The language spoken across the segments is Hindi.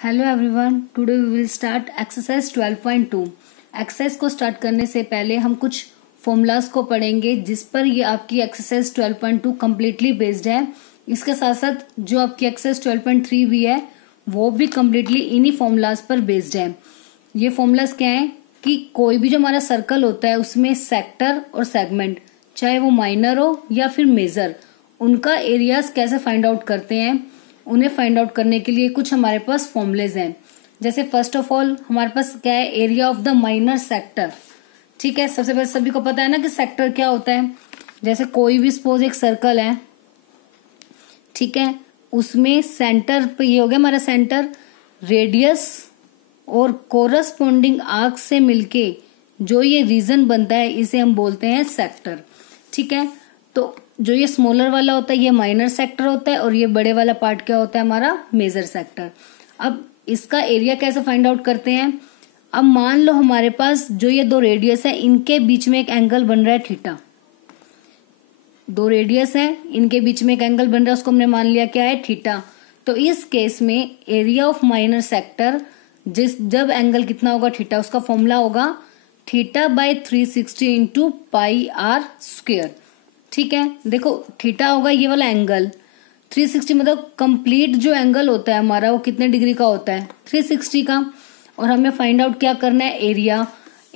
Hello everyone, today we will start exercise 12.2। Exercise को स्टार्ट करने से पहले हम कुछ फॉर्मूलाज को पढ़ेंगे जिस पर ये आपकी एक्सरसाइज 12.2 कम्प्लीटली बेस्ड है। इसके साथ साथ जो आपकी एक्सरसाइज 12.3 भी है वो भी कम्प्लीटली इन्हीं फॉर्मूलाज पर बेस्ड है। ये फॉर्मूलाज क्या है कि कोई भी जो हमारा सर्कल होता है उसमें सेक्टर और सेगमेंट, चाहे वो माइनर हो या फिर मेजर, उनका एरियाज कैसे फाइंड आउट करते हैं, उन्हें फाइंड आउट करने के लिए कुछ हमारे पास फॉर्मूलेज हैं। जैसे फर्स्ट ऑफ ऑल हमारे पास क्या है, area of the minor sector. ठीक है, सबसे पहले सभी को पता है ना कि सेक्टर क्या होता है। जैसे कोई भी सपोज एक सर्कल है, ठीक है, उसमें सेंटर पे ये हो गया हमारा सेंटर, रेडियस और कोरस्पॉन्डिंग आर्क से मिलके जो ये रीजन बनता है इसे हम बोलते हैं सेक्टर। ठीक है, तो जो ये स्मॉलर वाला होता है ये माइनर सेक्टर होता है और ये बड़े वाला पार्ट क्या होता है हमारा मेजर सेक्टर। अब इसका एरिया कैसे फाइंड आउट करते हैं। अब मान लो हमारे पास जो ये दो रेडियस है इनके बीच में एक एंगल बन रहा है थीटा। दो रेडियस है, इनके बीच में एक एंगल बन रहा है, उसको हमने मान लिया क्या है, थीटा। तो इस केस में एरिया ऑफ माइनर सेक्टर जब एंगल कितना होगा थीटा, उसका फॉर्मूला होगा theta by 360 into pi r square. ठीक है, देखो थीटा होगा ये वाला एंगल, 360 मतलब कंप्लीट जो एंगल होता है हमारा वो कितने डिग्री का होता है, 360 का। और हमें फाइंड आउट क्या करना है, एरिया।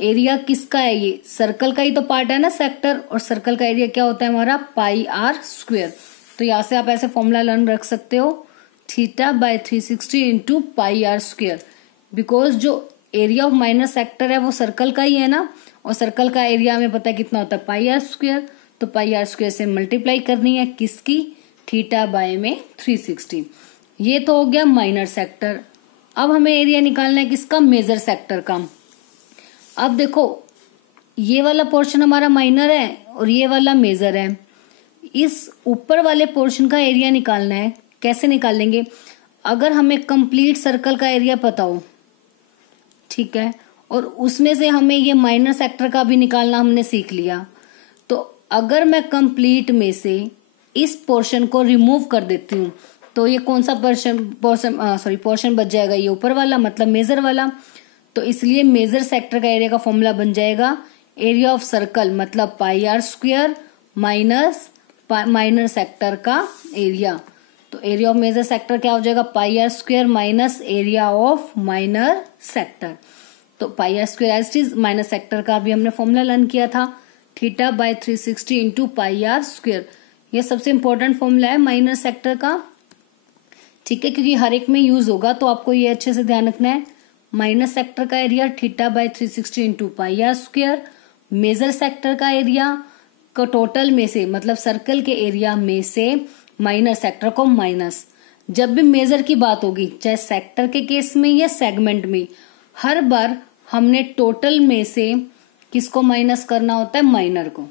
एरिया किसका है, ये सर्कल का ही तो पार्ट है ना सेक्टर, और सर्कल का एरिया क्या होता है हमारा पाई आर स्क्वेयर। तो यहाँ से आप ऐसे फॉर्मूला लर्न रख सकते हो, theta by 360 into pi r square. Because जो एरिया ऑफ माइनर सेक्टर है वो सर्कल का ही है ना, और सर्कल का एरिया हमें पता है कितना होता है पाई आर स्क्वेयर। तो पाई आर स्क्वेयर से मल्टीप्लाई करनी है किसकी, थीटा बाय में 360। ये तो हो गया माइनर सेक्टर। अब हमें एरिया निकालना है किसका, मेजर सेक्टर का। अब देखो ये वाला पोर्शन हमारा माइनर है और ये वाला मेजर है। इस ऊपर वाले पोर्शन का एरिया निकालना है। कैसे निकालेंगे, अगर हमें कंप्लीट सर्कल का एरिया पता हो, ठीक है, और उसमें से हमें ये माइनर सेक्टर का भी निकालना हमने सीख लिया, तो अगर मैं कंप्लीट में से इस पोर्शन को रिमूव कर देती हूँ तो ये कौन सा पोर्शन बच जाएगा, ये ऊपर वाला मतलब मेजर वाला। तो इसलिए मेजर सेक्टर का एरिया का फॉर्मूला बन जाएगा एरिया ऑफ सर्कल मतलब pi r square minus minor sector का एरिया। तो एरिया ऑफ मेजर सेक्टर क्या हो जाएगा, pi r square minus area of minor sector. तो pi r square as it is, minor sector का भी हमने फॉर्मूला लर्न किया था, theta by 360 into pi r square. यह सबसे इंपॉर्टेंट फॉर्मूला है माइनर सेक्टर का। ठीक है, क्योंकि हर एक में यूज होगा तो आपको ये अच्छे से ध्यान रखना है। माइनर सेक्टर का area theta by 360 into pi r square, major sector का एरिया को टोटल में से मतलब सर्कल के एरिया में से माइनर सेक्टर को माइनस। जब भी मेजर की बात होगी, चाहे सेक्टर के केस में या सेगमेंट में, हर बार हमने टोटल में से किसको माइनस करना होता है, माइनर को।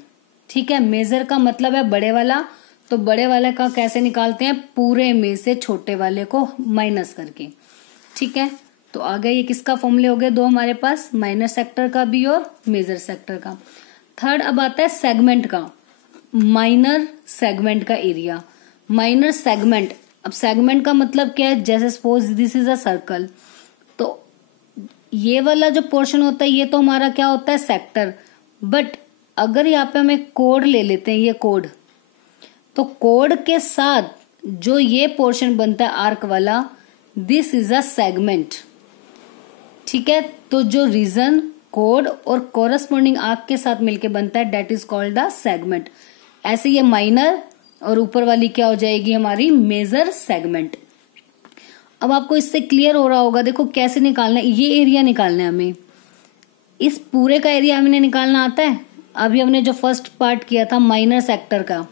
ठीक है, मेजर का मतलब है बड़े वाला, तो बड़े वाले का कैसे निकालते हैं, पूरे में से छोटे वाले को माइनस करके। ठीक है, तो आगे ये किसका फॉर्मूले हो गए दो हमारे पास, माइनर सेक्टर का भी और मेजर सेक्टर का। थर्ड अब आता है सेगमेंट का, माइनर सेगमेंट का एरिया। माइनर सेगमेंट, अब सेगमेंट का मतलब क्या है, जैसे suppose this is a circle, तो ये वाला जो पोर्शन होता है ये तो हमारा क्या होता है सेक्टर। बट अगर यहाँ पे हम एक कोड ले लेते हैं, ये कोड, तो कोड के साथ जो ये पोर्शन बनता है आर्क वाला, दिस इज अ सेगमेंट। ठीक है, तो जो रीजन कोड और कोरस्पॉन्डिंग आर्क के साथ मिलके बनता है that is called the segment. ऐसे ये माइनर और ऊपर वाली क्या हो जाएगी हमारी मेजर सेगमेंट। अब आपको इससे क्लियर हो रहा होगा, देखो कैसे निकालना है, ये एरिया निकालना है हमें, इस पूरे का एरिया हमें निकालना आता है। अभी हमने जो फर्स्ट पार्ट किया था माइनर सेक्टर का,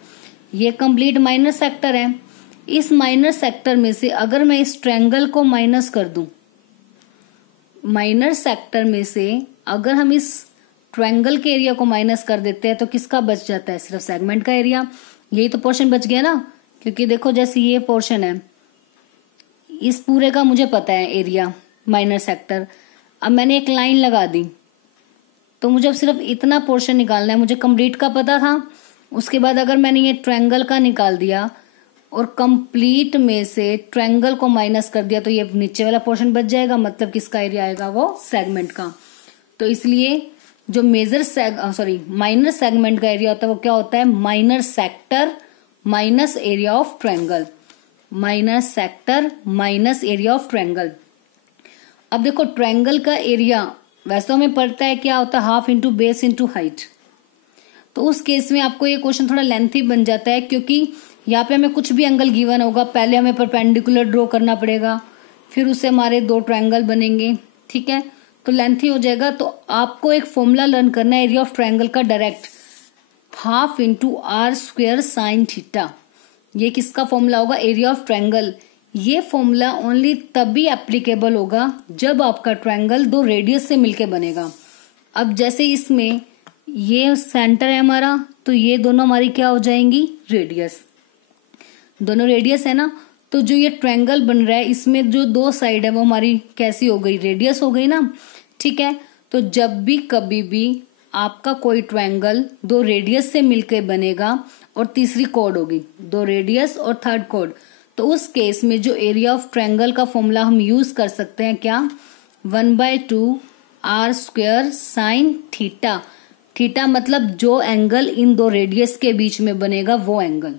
ये कंप्लीट माइनर सेक्टर है। इस माइनर सेक्टर में से अगर मैं इस ट्रायंगल को माइनस कर दूं, माइनर सेक्टर में से अगर हम इस ट्रायंगल के एरिया को माइनस कर देते हैं तो किसका बच जाता है, सिर्फ सेगमेंट का एरिया। यही तो पोर्शन बच गया ना, क्योंकि देखो जैसे ये पोर्शन है, इस पूरे का मुझे पता है एरिया माइनर सेक्टर। अब मैंने एक लाइन लगा दी तो मुझे अब सिर्फ इतना पोर्शन निकालना है, मुझे कंप्लीट का पता था। उसके बाद अगर मैंने ये ट्रायंगल का निकाल दिया और कंप्लीट में से ट्रायंगल को माइनस कर दिया तो ये नीचे वाला पोर्शन बच जाएगा, मतलब किसका एरिया आएगा, वो सेगमेंट का। तो इसलिए जो माइनर सेगमेंट का एरिया होता है वो क्या होता है, minor sector minus area of triangle, minor sector minus area of triangle. अब देखो ट्रायंगल का एरिया वैसे हमें पड़ता है क्या होता है, half into base into height. तो उस केस में आपको ये क्वेश्चन थोड़ा लेंथी बन जाता है, क्योंकि यहाँ पे हमें कुछ भी एंगल गिवन होगा, पहले हमें परपेंडिकुलर ड्रॉ करना पड़ेगा, फिर उससे हमारे 2 ट्रायंगल बनेंगे, ठीक है, तो लेंथी हो जाएगा। तो आपको एक फॉर्मूला लर्न करना है एरिया ऑफ ट्रायंगल का direct, half into r square sine theta. ये किसका फॉर्मूला होगा, एरिया ऑफ ट्रायंगल। ये फॉर्मूला ओनली तभी एप्लीकेबल होगा जब आपका ट्रायंगल 2 रेडियस से मिलके बनेगा। अब जैसे इसमें ये सेंटर है हमारा, तो ये दोनों हमारी क्या हो जाएंगी, रेडियस, दोनों रेडियस है ना। तो जो ये ट्रायंगल बन रहा है इसमें जो 2 साइड है वो हमारी कैसी हो गई, रेडियस हो गई ना, ठीक है। तो जब भी कभी भी आपका कोई ट्रायंगल 2 रेडियस से मिलकर बनेगा और तीसरी कॉर्ड होगी, 2 रेडियस और थर्ड कॉर्ड, तो उस केस में जो एरिया ऑफ ट्रायंगल का फॉर्मूला हम यूज कर सकते हैं क्या, 1/2 r square sine theta. Theta मतलब जो एंगल इन 2 रेडियस के बीच में बनेगा वो angle,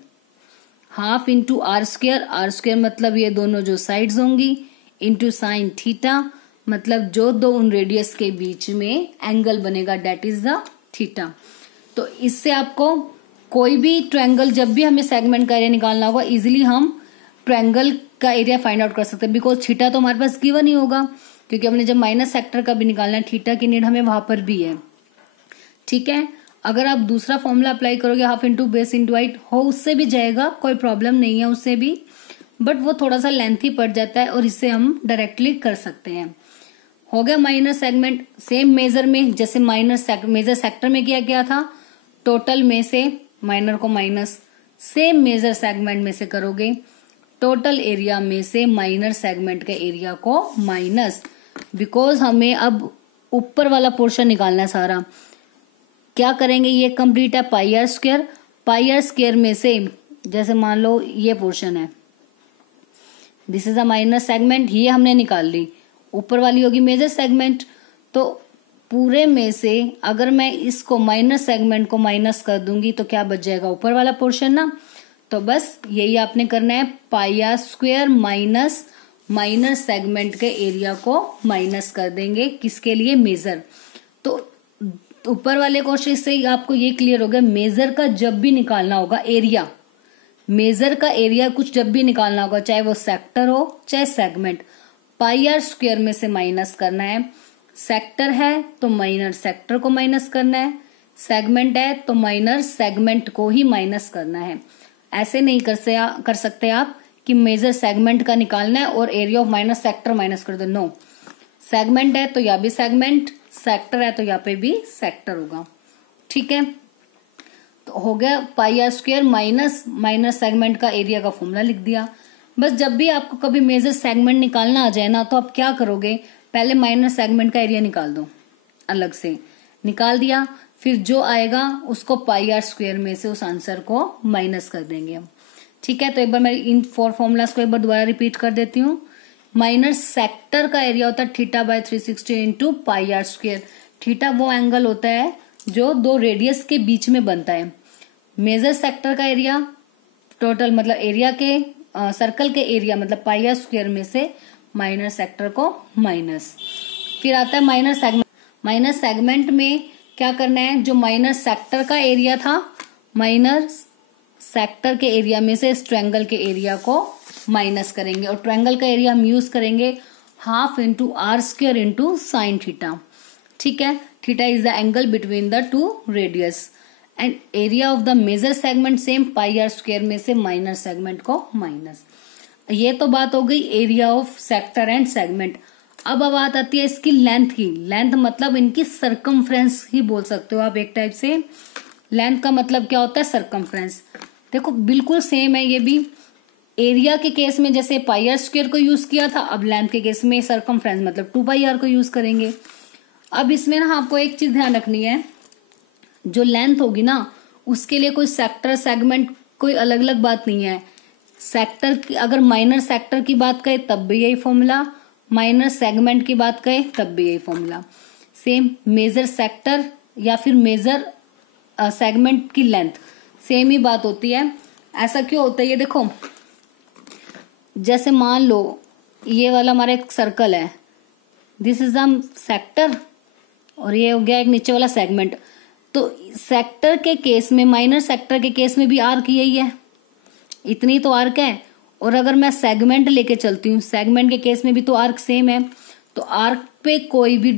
half into r square मतलब ये दोनों जो साइड्स होंगी, इंटू साइन थीटा मतलब जो 2 उन रेडियस के बीच में एंगल बनेगा, डेट इज द थीटा। तो इससे आपको कोई भी ट्रायंगल, जब भी हमें सेगमेंट का एरिया निकालना होगा, इजीली हम ट्रायंगल का एरिया फाइंड आउट कर सकते हैं, बिकॉज थीटा तो हमारे पास गिवन ही होगा, क्योंकि हमने जब माइनस सेक्टर का भी निकालना है, थीटा की नीड हमें वहां पर भी है, ठीक है। अगर आप दूसरा फॉर्मूला अप्लाई करोगे, half into base into height हो, उससे भी जाएगा, कोई प्रॉब्लम नहीं है उससे भी, बट वो थोड़ा सा लेंथी पड़ जाता है, और इससे हम डायरेक्टली कर सकते हैं। हो गया माइनर सेगमेंट। सेम मेजर में जैसे मेजर सेक्टर में किया गया था, टोटल में से माइनर को माइनस, सेम मेजर सेगमेंट में से करोगे टोटल एरिया में से माइनर सेगमेंट के एरिया को माइनस, बिकॉज हमें अब ऊपर वाला पोर्शन निकालना है सारा। क्या करेंगे, ये कंप्लीट है पाई आर स्क्वायर में से, जैसे मान लो ये पोर्शन है, this is a minor segment, ये हमने निकाल ली, ऊपर वाली होगी मेजर सेगमेंट। तो पूरे में से अगर मैं इसको माइनर सेगमेंट को माइनस कर दूंगी तो क्या बच जाएगा, ऊपर वाला पोर्शन ना। तो बस यही आपने करना है, pi r square minus minor segment के एरिया को माइनस कर देंगे, किसके लिए, मेजर। तो ऊपर वाले क्वेश्चन से ही आपको ये क्लियर हो गया, मेजर का जब भी निकालना होगा एरिया, मेजर का एरिया कुछ जब भी निकालना होगा, चाहे वो सेक्टर हो चाहे सेगमेंट, पाई आर स्क्वायर में से माइनस करना है। सेक्टर है तो माइनर सेक्टर को माइनस करना है, सेगमेंट है तो माइनर सेगमेंट को ही माइनस करना है। ऐसे नहीं कर सकते आप कि मेजर सेगमेंट का निकालना है और area of minor sector minus कर दो, नो। सेगमेंट है तो यहाँ भी सेगमेंट, सेक्टर है तो यहाँ पे भी सेक्टर होगा, ठीक है। तो हो गया pi r square minus minor segment का एरिया का फॉर्मूला लिख दिया। बस जब भी आपको कभी मेजर सेगमेंट निकालना आ जाए ना, तो आप क्या करोगे, पहले माइनर सेगमेंट का एरिया निकाल दो, अलग से निकाल दिया, फिर जो आएगा उसको पाई आर स्क्वायर में से उस आंसर को माइनस कर देंगे हम, ठीक है। तो एक बार मैं इन 4 फॉर्मूलाज को एक बार दोबारा रिपीट कर देती हूँ। माइनर सेक्टर का एरिया होता है theta by 360 into pi r square. Theta वो एंगल होता है जो 2 रेडियस के बीच में बनता है। मेजर सेक्टर का एरिया टोटल मतलब एरिया के सर्कल के एरिया मतलब पाई आर स्क्वायर में से माइनर सेक्टर को माइनस। फिर आता है माइनर सेगमेंट। माइनर सेगमेंट में क्या करना है, जो माइनर सेक्टर का एरिया था, माइनर सेक्टर के एरिया में से इस ट्रायंगल के एरिया को माइनस करेंगे, और ट्रायंगल का एरिया हम यूज करेंगे half into r square into sine theta, ठीक है। Theta is the angle between the 2 radius and area of the major segment same pi r square में से माइनर सेगमेंट को माइनस। ये तो बात हो गई area of sector and segment. अब बात आती है इसकी लेंथ की। लेंथ मतलब इनकी सरकमफ्रेंस ही बोल सकते हो आप एक टाइप से। लेंथ का मतलब क्या होता है, सरकमफ्रेंस। देखो बिल्कुल सेम है ये भी। एरिया के केस में जैसे पाई आर स्क्वायर को यूज किया था, अब लेंथ के केस में सरकमफ्रेंस मतलब 2 पाई आर को यूज करेंगे। अब इसमें ना आपको एक चीज ध्यान रखनी है, जो लेंथ होगी ना उसके लिए कोई सेक्टर सेगमेंट कोई अलग अलग बात नहीं है। सेक्टर की, अगर माइनर सेक्टर की बात करें तब भी यही फॉर्मूला, माइनर सेगमेंट की बात करें तब भी यही फॉर्मूला। सेम मेजर सेक्टर या फिर मेजर सेगमेंट की लेंथ, सेम ही बात होती है। ऐसा क्यों होता है ये देखो, जैसे मान लो ये वाला हमारा एक सर्कल है, दिस इज द सेक्टर, और ये हो गया एक नीचे वाला सेगमेंट। तो सेक्टर के केस में, माइनर सेक्टर के केस में भी आर्क यही है, इतनी तो आर्क है। और अगर मैं सेगमेंट लेके चलती हूँ, सेगमेंट के केस में भी तो आर्क सेम है, तो आर्क पे कोई भी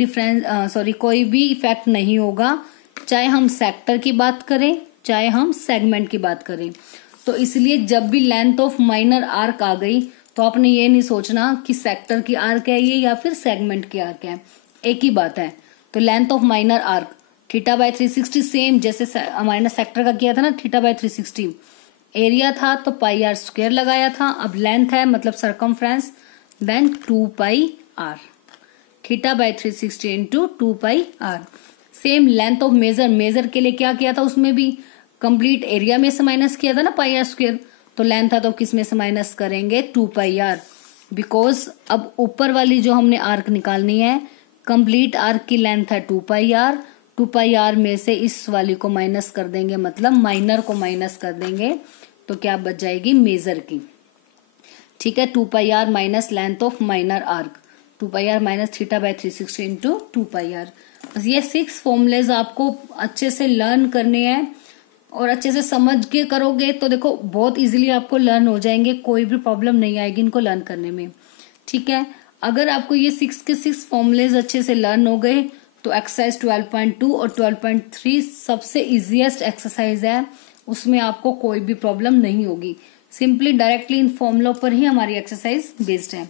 कोई भी इफेक्ट नहीं होगा, चाहे हम सेक्टर की बात करें चाहे हम सेगमेंट की बात करें। तो इसलिए जब भी लेंथ ऑफ माइनर आर्क आ गई तो आपने ये नहीं सोचना कि सेक्टर की आर्क है ये या फिर सेगमेंट की आर्क है, एक ही बात है। तो length of minor arc theta by 360, same जैसे माइनर सेक्टर का किया था ना, थीटा बाय 360। एरिया था तो पाई आर स्क्वायर लगाया था, अब लेंथ है मतलब circumference, then 2 pi r, theta by 360 into 2 pi r. Same length of major, major के लिए क्या किया था, उसमें भी कंप्लीट एरिया में से माइनस किया था ना पाई आर स्क्वायर, तो लेंथ था तो किस में से माइनस करेंगे, 2 पाई आर, बिकॉज अब ऊपर वाली जो हमने आर्क निकालनी है, कंप्लीट आर्क की लेंथ है 2 पाई आर, 2 पाई आर में से इस वाली को माइनस कर देंगे, मतलब माइनर को माइनस कर देंगे, तो क्या बच जाएगी, मेजर की। ठीक है, 2 pi r minus length of minor arc, 2 pi r minus theta by 360 into 2 pi r. बस ये 6 फॉर्मूलेज आपको अच्छे से लर्न करने हैं, और अच्छे से समझ के करोगे तो देखो बहुत इजीली आपको लर्न हो जाएंगे, कोई भी प्रॉब्लम नहीं आएगी इनको लर्न करने में। ठीक है, अगर आपको ये 6 के 6 फॉर्मूलेज अच्छे से लर्न हो गए तो एक्सरसाइज 12.2 और 12.3 सबसे इजीएस्ट एक्सरसाइज है, उसमें आपको कोई भी प्रॉब्लम नहीं होगी। सिंपली डायरेक्टली इन फॉर्मूलों पर ही हमारी एक्सरसाइज बेस्ड है।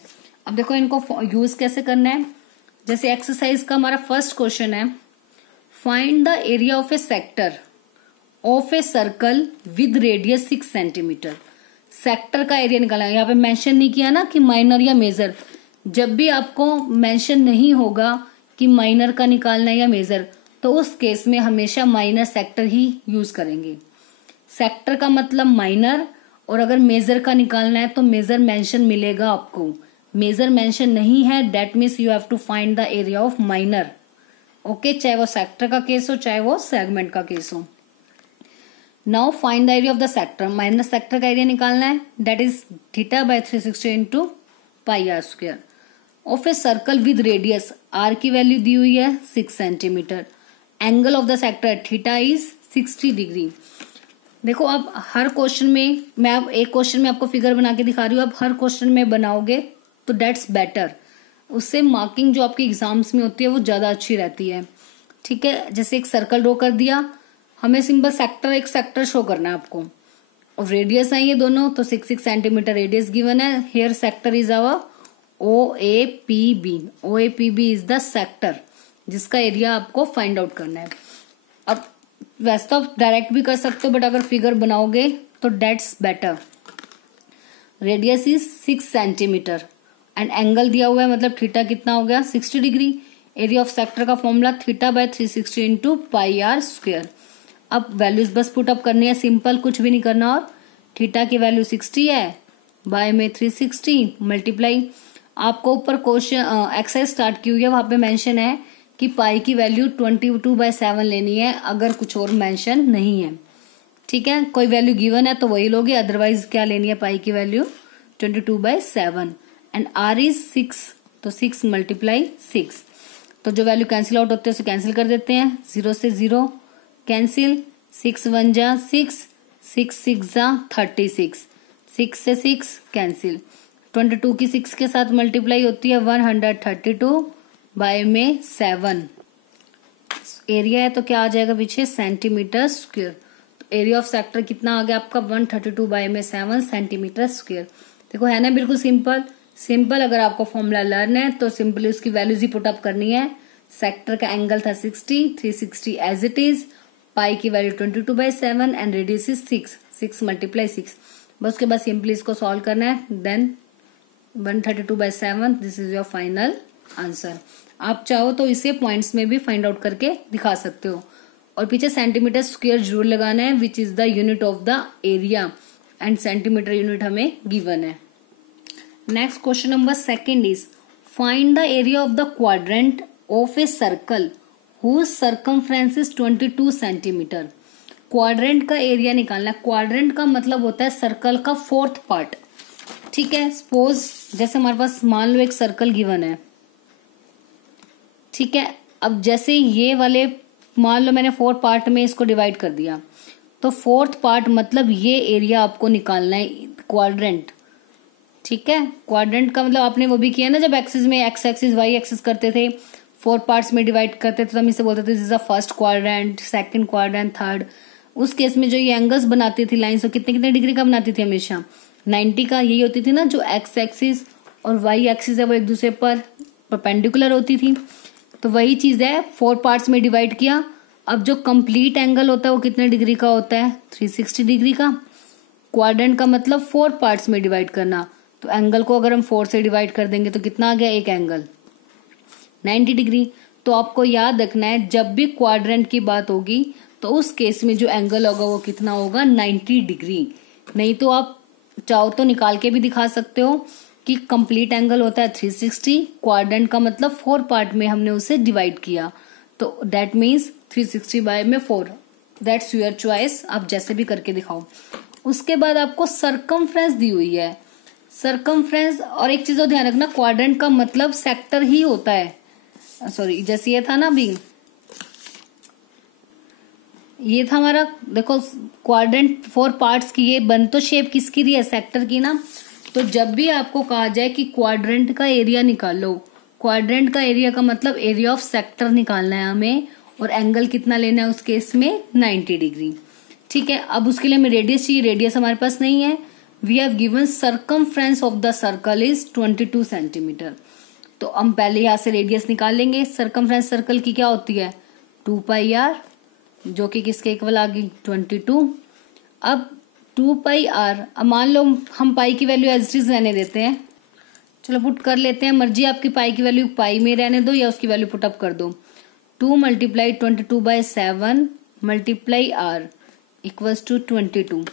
अब देखो इनको यूज कैसे करना है। जैसे एक्सरसाइज का हमारा फर्स्ट क्वेश्चन है, find the area of A sector of a circle with radius 6 centimetre. Sector का एरिया निकालना है, यहाँ पे मेंशन नहीं किया ना कि माइनर या मेजर। जब भी आपको मेंशन नहीं होगा कि माइनर का निकालना है या मेजर, तो उस केस में हमेशा माइनर सेक्टर ही यूज करेंगे। सेक्टर का मतलब माइनर, और अगर मेजर का निकालना है तो मेजर मेंशन मिलेगा आपको। मेजर मेंशन नहीं है, that means you have to find the area of minor. Okay, चाहे वो सेक्टर का केस हो चाहे वो सेगमेंट का केस हो। Now find the area of the sector, minor sector का एरिया निकालना है, that is theta by 360 into pi r square of a circle with radius, r की वैल्यू दी हुई है 6 centimetre, angle of the sector theta is 60 degree. देखो अब हर क्वेश्चन में, मैं अब एक क्वेश्चन में आपको फिगर बना के दिखा रही हूँ, अब हर क्वेश्चन में बनाओगे तो दैट्स बेटर, उससे मार्किंग जो आपके एग्जाम्स में होती है वो ज्यादा अच्छी रहती है। ठीक है, जैसे एक सर्कल ड्रॉ कर दिया, हमें सिंपल सेक्टर, एक सेक्टर शो करना है आपको, और रेडियस है ये दोनों, तो 6 सेंटीमीटर रेडियस गिवन है। Here sector is our OAPB, OAPB is the sector जिसका एरिया आपको फाइंड आउट करना है। अब वैसे तो आप डायरेक्ट भी कर सकते हो, बट अगर फिगर बनाओगे तो that's better. Radius is 6 centimetre and angle दिया हुआ है, मतलब थीटा कितना हो गया, 60 डिग्री। एरिया ऑफ सेक्टर का formula theta by 360 into pi r square. अब वैल्यूज बस पुट अप करनी है, सिंपल, कुछ भी नहीं करना। और थीटा की वैल्यू 60 है, बाय में 360 मल्टीप्लाई, आपको ऊपर क्वेश्चन एक्सरसाइज स्टार्ट की हुई है, वहां पे मेंशन है कि पाई की वैल्यू 22/7 लेनी है, अगर कुछ और मेंशन नहीं है। ठीक है, कोई वैल्यू गिवन है तो वही लोगे, अदरवाइज क्या लेनी है, पाई की वैल्यू 22/7 एंड आर इज 6, तो 6 मल्टीप्लाई 6। तो जो वैल्यू कैंसिल आउट होते हैं उसे कैंसिल कर देते हैं, 0 से 0 कैंसिल, 6 1 जा 6, 6 6 जा 36, 6 से 6 कैंसिल, 22 की 6 के साथ मल्टीप्लाई होती है 132 बाय में 7। एरिया है तो क्या आ जाएगा पीछे, सेंटीमीटर स्क्वायर। तो एरिया ऑफ सेक्टर कितना आ गया आपका, 132 बाय में 7 सेंटीमीटर स्क्वायर। देखो है ना बिल्कुल सिंपल। सिंपल, अगर आपको फॉर्मूला लर्न है तो सिंपली उसकी वैल्यूज ही पुट अप करनी है। सेक्टर का एंगल था 60, 360 एज इट इज, पाई की value 22/7 and radius is 6, 6 multiply 6। बस उसके बाद सिंपली इसको सॉल्व करना है, then 132/7, this is your final answer. आप चाहो तो इसे पॉइंट्स में भी फाइंड आउट करके दिखा सकते हो, और पीछे सेंटीमीटर स्क्वायर जरूर लगाना है, which is the unit of the area. And centimetre unit हमें गिवन है। Next question number second is find the area of the quadrant of a circle whose circumference is 22 centimetre. Quadrant का एरिया निकालना है। क्वाड्रेंट का मतलब होता है सर्कल का फोर्थ पार्ट। ठीक है, सपोज जैसे हमारे पास मान लो एक सर्कल गिवन है। ठीक है, अब जैसे ये वाले मान लो मैंने 4 पार्ट में इसको डिवाइड कर दिया, तो फोर्थ पार्ट मतलब ये एरिया आपको निकालना है क्वाड्रेंट। ठीक है, क्वाड्रेंट का मतलब आपने वो भी किया ना, जब एक्सिस में एक्स एक्सिस वाई एक्सिस करते थे, 4 पार्ट्स में डिवाइड करते थे, तो हम इसे बोलते थे this is a first quadrant, second quadrant, third. उस केस में जो ये एंगल्स बनाती थी लाइन्स, तो कितने कितने डिग्री का बनाती थी? हमेशा 90 का। यही होती थी ना, जो एक्स एक्सिस और वाई एक्सिस है वो एक दूसरे पर परपेंडिकुलर होती थी। तो वही चीज है, 4 पार्ट्स में डिवाइड किया। अब जो कंप्लीट एंगल होता है वो कितने डिग्री का होता है? 360 डिग्री का। क्वाड्रेंट का मतलब 4 पार्ट्स में डिवाइड करना, तो एंगल को अगर हम 4 से डिवाइड कर देंगे तो कितना आ गया? एक एंगल 90 डिग्री। तो आपको याद रखना है, जब भी क्वाड्रेंट की बात होगी तो उस केस में जो एंगल होगा वो कितना होगा? 90 डिग्री। नहीं तो आप चाहो तो निकाल के भी दिखा सकते हो कि कंप्लीट एंगल होता है 360, क्वाड्रेंट का मतलब 4 पार्ट में हमने उसे डिवाइड किया, तो दैट मीन्स 360 बाय में 4। दैट्स योर चॉइस, आप जैसे भी करके दिखाओ। उसके बाद आपको सरकमफ्रेंस दी हुई है। सरकमफ्रेंस, और एक चीज और ध्यान रखना, क्वाड्रेंट का मतलब सेक्टर ही होता है। सॉरी, जैसे ये था ना, अभी ये था हमारा, देखो क्वाड्रेंट 4 पार्ट्स की, ये बन तो शेप किसकी रही है? सेक्टर की ना। तो जब भी आपको कहा जाए कि क्वाड्रेंट का एरिया निकालो, क्वाड्रेंट का एरिया का मतलब एरिया ऑफ सेक्टर निकालना है हमें, और एंगल कितना लेना है उस केस में? 90 डिग्री। ठीक है, अब उसके लिए हमें रेडियस चाहिए। रेडियस हमारे पास नहीं है। We have given circumference of the circle is 22 centimetre. तो हम पहले यहां से रेडियस निकाल लेंगे। सरकमफ्रेंस सर्कल की क्या होती है? 2 पाई आर, जो कि किसके इक्वल आ गई? 22। अब 2 पाई आर, अब मान लो हम पाई की वैल्यू एज इट इज रहने देते हैं। चलो पुट कर लेते हैं, मर्जी आपकी, पाई की वैल्यू पाई में रहने दो या उसकी वैल्यू पुटअप कर दो। 2 multiply 22 by 7 multiply r equals to 22।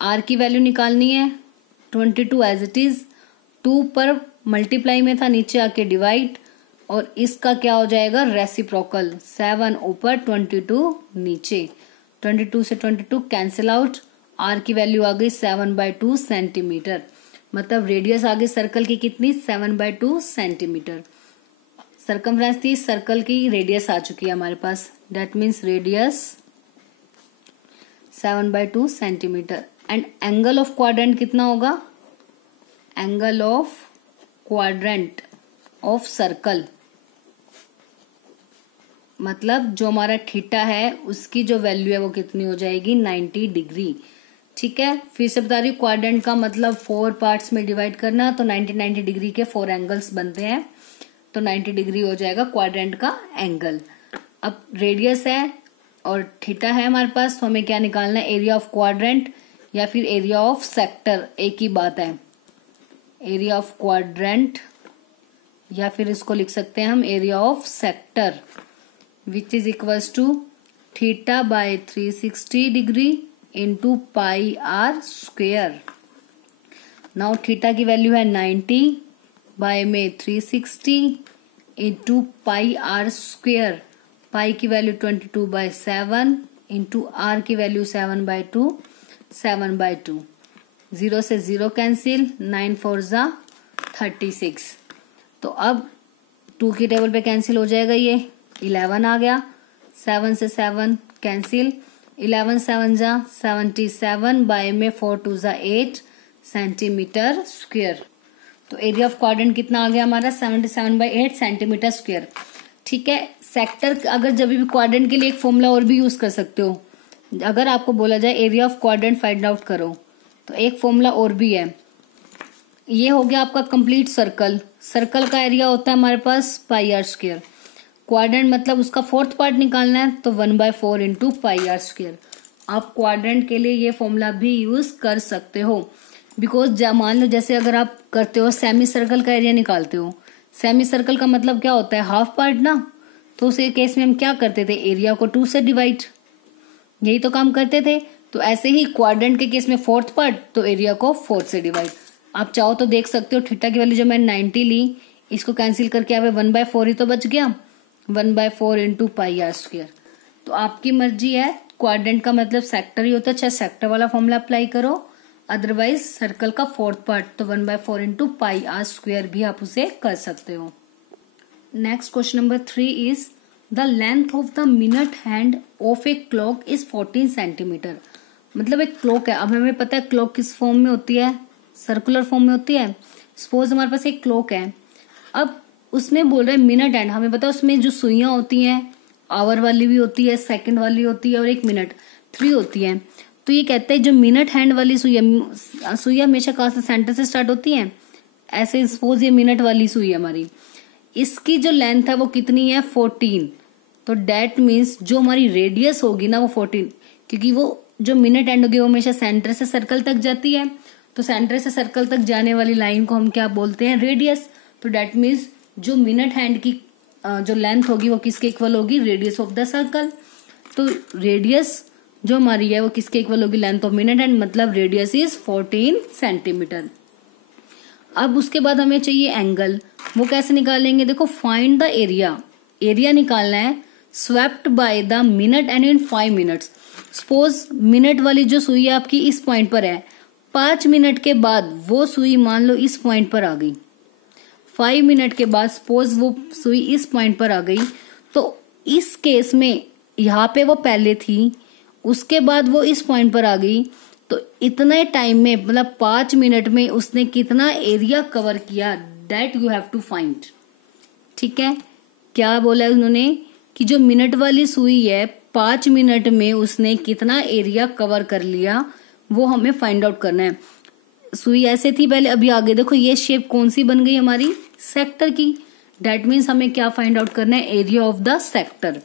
R की वैल्यू निकालनी है, 22 एज इट इज, 2 पर मल्टीप्लाई में था, नीचे आके डिवाइड, और इसका क्या हो जाएगा? रेसिप्रोकल। 7 ऊपर 22 नीचे, 22 से 22 कैंसिल आउट। आर की वैल्यू आ गई 7/2 सेंटीमीटर। मतलब रेडियस आ गई सर्कल की कितनी? 7/2 सेंटीमीटर। सर्कमफ्रेंस थी, सर्कल की रेडियस आ चुकी है हमारे पास। That means radius 7/2 centimetre. And angle of quadrant कितना होगा? Angle of quadrant of circle, मतलब जो हमारा थीटा है उसकी जो वैल्यू है वो कितनी हो जाएगी? 90 डिग्री। ठीक है, फिर से बता रही हूँ, क्वाड्रेंट का मतलब 4 पार्ट्स में डिवाइड करना, तो 90 डिग्री के 4 एंगल्स बनते हैं, तो 90 डिग्री हो जाएगा क्वाड्रेंट का एंगल। अब रेडियस है और थीटा है हमारे पास, तो हमें क्या निकालना है? एरिया ऑफ क्वाड्रेंट या फिर एरिया ऑफ सेक्टर, एक ही बात है। एरिया ऑफ क्वाड्रेंट या फिर इसको लिख सकते हैं हम area of sector, which is equals to theta by 360 degree into pi r square. Now theta की वैल्यू है 90 बाय में 360 into pi r square. Pi की वैल्यू 22/7 इंटू आर की वैल्यू 7/2, 7/2। 0 से 0 कैंसिल, 9 4 जा 36। तो अब 2 की टेबल पे कैंसिल हो जाएगा, ये 11 आ गया। 7 से 7 कैंसिल, 11 7 जा 77 बाय में 4 2 जा 8 सेंटीमीटर स्क्वायर। तो एरिया ऑफ क्वाड्रेंट कितना आ गया हमारा? 77/8 सेंटीमीटर स्क्वायर। ठीक है, सेक्टर अगर जब भी क्वाड्रेंट के लिए एक फॉर्मूला और भी यूज कर सकते हो। अगर आपको बोला जाए area of quadrant find out करो, तो एक फॉर्मूला और भी है। ये हो गया आपका कंप्लीट सर्कल। सर्कल का एरिया होता है हमारे पास पाई आर स्क्वायर। क्वाड्रेंट मतलब उसका 4th पार्ट निकालना है, तो 1/4 इंटू पाई आर स्क्वायर। आप क्वाड्रेंट के लिए ये फॉर्मूला भी यूज कर सकते हो, बिकॉज मान लो जैसे अगर आप करते हो सेमी सर्कल का एरिया निकालते हो, सेमी सर्कल का मतलब क्या होता है? हाफ पार्ट ना। तो उस केस में हम क्या करते थे? एरिया को 2 से डिवाइड, यही तो काम करते थे। तो ऐसे ही क्वाड्रेंट के केस में फोर्थ पार्ट, तो एरिया को 4 से डिवाइड। आप चाहो तो देख सकते हो थीटा की वैल्यू जो मैंने 90 ली, इसको कैंसिल करके यहाँ पे 1/4 ही तो बच गया, 1/4 इंटू पाई आर स्क्वायर। तो आपकी मर्जी है, क्वाड्रेंट का मतलब सेक्टर ही होता है, चाहे सेक्टर वाला फॉर्मूला अप्लाई करो, अदरवाइज सर्कल का फोर्थ पार्ट तो 1/4 इंटू पाई आर स्क्वायर भी आप उसे कर सकते हो। Next question number 3 is the length of the minute hand of a clock is 14 centimetre. मतलब एक क्लॉक है, अब हमें पता है क्लॉक किस फॉर्म में होती है, सर्कुलर फॉर्म में होती है। सपोज हमारे पास एक क्लॉक है, अब उसमें बोल रहे हैं मिनट हैंड, हमें पता है उसमें जो सुइयां होती हैं, आवर वाली भी होती है, सेकंड वाली होती है और एक मिनट 3 होती है। तो ये कहते हैं जो मिनट हैंड वाली सुई हमेशा कहाँ से, सेंटर से स्टार्ट होती है। ऐसे सपोज ये मिनट वाली सुई हमारी, इसकी जो लेंथ है वो कितनी है 14। तो डेट मीन्स जो हमारी रेडियस होगी ना वो 14, क्योंकि वो जो मिनट हैंड होगी वो हमेशा सेंटर से सर्कल तक जाती है। तो सेंटर से सर्कल तक जाने वाली लाइन को हम क्या बोलते हैं, रेडियस। तो डेट मीन्स जो मिनट हैंड की जो लेंथ होगी वो किसके इक्वल होगी, रेडियस ऑफ द सर्कल। तो रेडियस जो हमारी है वो किसके इक्वल होगी, लेंथ ऑफ मिनट हैंड, मतलब रेडियस इज 14 सेंटीमीटर। अब उसके बाद हमें चाहिए एंगल, वो कैसे निकालेंगे, देखो फाइंड द एरिया, एरिया निकालना है swept by the minute end in 5 minutes. Suppose minute वाली जो सुई आपकी इस पॉइंट पर है, 5 मिनट के बाद वो सुई मान लो इस पॉइंट पर आ गई, 5 मिनट के बाद सपोज वो सुई इस पॉइंट पर आ गई, तो इस केस में यहाँ पे वो पहले थी, उसके बाद वो इस पॉइंट पर आ गई, तो इतने टाइम में मतलब 5 मिनट में उसने कितना एरिया कवर किया, that you have to find. ठीक है, क्या बोला है उन्होंने कि जो मिनट वाली सुई है 5 मिनट में उसने कितना एरिया कवर कर लिया, वो हमें फाइंड आउट करना है। सुई ऐसे थी पहले, अभी आगे देखो ये शेप कौन सी बन गई हमारी, सेक्टर की। डेट मीन्स हमें क्या फाइंड आउट करना है, area of the sector.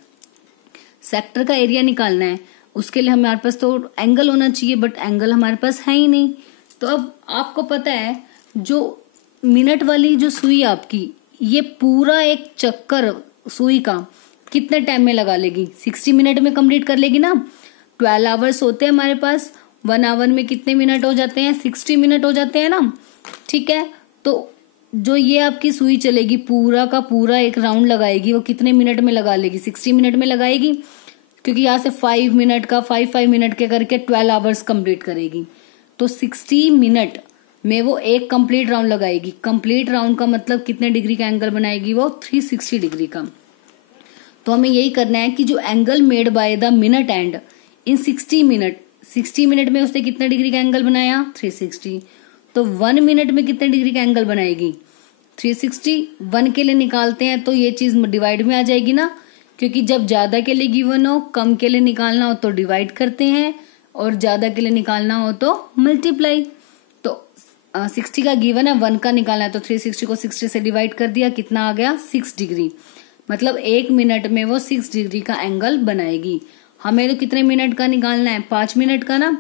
Sector का एरिया निकालना है, उसके लिए हमारे पास तो एंगल होना चाहिए, बट एंगल हमारे पास है ही नहीं। तो अब आपको पता है जो मिनट वाली जो सुई आपकी, ये पूरा एक चक्कर सुई का कितने टाइम में लगा लेगी, 60 मिनट में कंप्लीट कर लेगी ना। 12 आवर्स होते हैं हमारे पास, 1 आवर में कितने मिनट हो जाते हैं, 60 मिनट हो जाते हैं ना। ठीक है, तो जो ये आपकी सुई चलेगी पूरा का पूरा एक राउंड लगाएगी, वो कितने मिनट में लगा लेगी, 60 मिनट में लगाएगी, क्योंकि यहाँ से 5 मिनट का 5 मिनट के करके 12 आवर्स कंप्लीट करेगी। तो 60 मिनट में वो एक कंप्लीट राउंड लगाएगी। कंप्लीट राउंड का मतलब कितने डिग्री का एंगल बनाएगी, वो 360 डिग्री का। तो हमें यही करना है कि जो angle made by the minute end in 60 minute में उसने कितने डिग्री का एंगल बनाया, 360। तो 1 मिनट में कितने डिग्री का एंगल बनाएगी, 360। 1 के लिए निकालते हैं तो ये चीज डिवाइड में आ जाएगी ना, क्योंकि जब ज्यादा के लिए गिवन हो, कम के लिए निकालना हो तो डिवाइड करते हैं, और ज्यादा के लिए निकालना हो तो मल्टीप्लाई। तो 60 का गिवन है, 1 का निकालना है, तो 360 को 60 से डिवाइड कर दिया, कितना आ गया 6 डिग्री। मतलब 1 मिनट में वो 6 डिग्री का एंगल बनाएगी। हमें तो कितने मिनट का निकालना है, 5 मिनट का ना,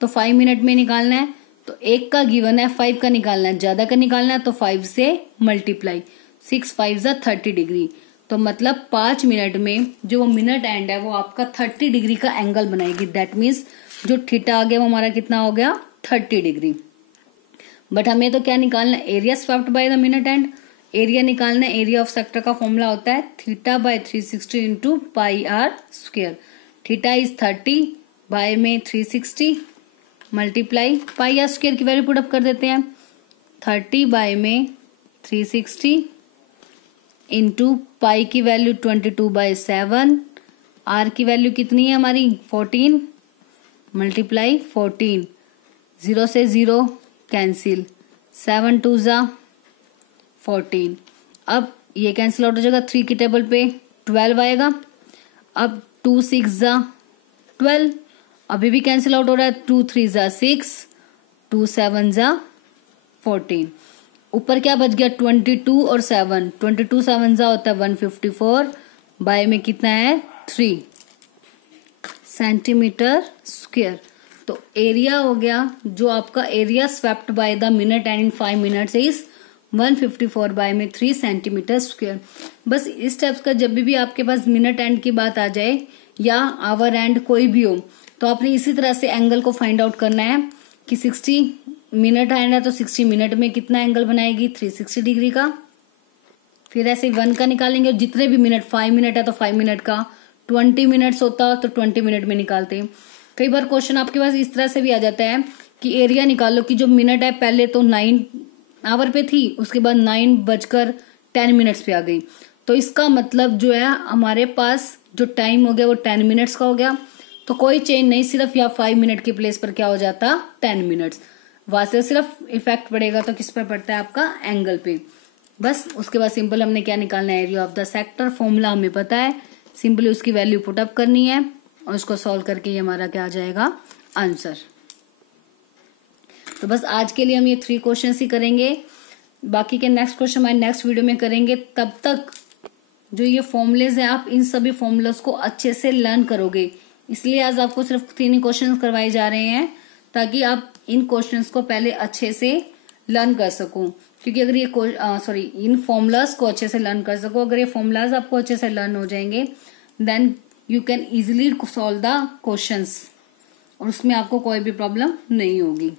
तो 5 मिनट में निकालना है। तो 1 का गिवन है, 5 का निकालना है, ज्यादा का निकालना है तो 5 से मल्टीप्लाई, 6 5 जा 30 डिग्री। तो मतलब 5 मिनट में जो वो मिनट एंड है वो आपका 30 डिग्री का एंगल बनाएगी। दैट मीन्स जो थीटा आ गया वो हमारा कितना हो गया, 30 डिग्री। बट हमें तो क्या निकालना है, area swept by the minute end. Area निकालना है, एरिया ऑफ सेक्टर का फॉर्मूला होता है theta by 360 into pi r square. Theta is 30, by में 360 मल्टीप्लाई पाई आर स्क्वायर की वैल्यू पुट अप कर देते हैं, 30 बाय में 360 इंटू पाई की वैल्यू 22/7, आर की वैल्यू कितनी है हमारी 14 मल्टीप्लाई 14, 0 से 0 कैंसिल, 7 2 जा 14। अब ये कैंसिल आउट हो जाएगा, 3 की टेबल पे 12 आएगा। अब 2 6 जा 12, अभी भी कैंसिल आउट हो रहा है, 2 3 जा 6, 2 7 जा 14। ऊपर क्या बच गया 22 और 7, 22 7 जा होता है 154, बाय में कितना है 3 सेंटीमीटर स्क्वायर। तो एरिया हो गया जो आपका area swept by the minute end in 5 minutes is 154 by में 3 सेंटीमीटर स्क्वायर। बस इस टाइप का जब भी आपके पास मिनट एंड की बात आ जाए या आवर एंड कोई भी हो, तो आपने इसी तरह से एंगल को फाइंड आउट करना है कि 60 मिनट हैंड है तो 60 मिनट में कितना एंगल बनाएगी 360 डिग्री का। फिर ऐसे 1 का निकालेंगे, जितने भी मिनट 5 मिनट है तो 5 मिनट का, 20 मिनट्स होता तो 20 मिनट में निकालते हैं। कई बार क्वेश्चन आपके पास इस तरह से भी आ जाता है कि एरिया निकालो कि जो मिनट है पहले तो 9 आवर पे थी, उसके बाद 9:10 पे आ गई, तो इसका मतलब जो है हमारे पास जो टाइम हो गया वो 10 मिनट्स का हो गया। तो कोई चेंज नहीं, सिर्फ या 5 मिनट के प्लेस पर क्या हो जाता 10 मिनट्स। वहां से सिर्फ इफेक्ट पड़ेगा तो किस पर पड़ता है आपका एंगल पे, बस। उसके बाद सिंपल हमने क्या निकालना है, area of the sector, formula हमें पता है, सिंपली उसकी वैल्यू पुटअप करनी है और उसको सॉल्व करके ये हमारा क्या आ जाएगा आंसर। तो बस आज के लिए हम ये 3 क्वेश्चन ही करेंगे, बाकी के नेक्स्ट क्वेश्चन हमारे नेक्स्ट वीडियो में करेंगे। तब तक जो ये फॉर्मूलेज है आप इन सभी फॉर्मूलाज को अच्छे से लर्न करोगे, इसलिए आज आपको सिर्फ 3 क्वेश्चन करवाए जा रहे हैं ताकि आप इन क्वेश्चंस को पहले अच्छे से लर्न कर सको। क्योंकि अगर ये इन फॉर्मूलाज को अच्छे से लर्न कर सको, अगर ये फॉर्मूलाज आपको अच्छे से लर्न हो जाएंगे then you can easily solve the questions और उसमें आपको कोई भी प्रॉब्लम नहीं होगी।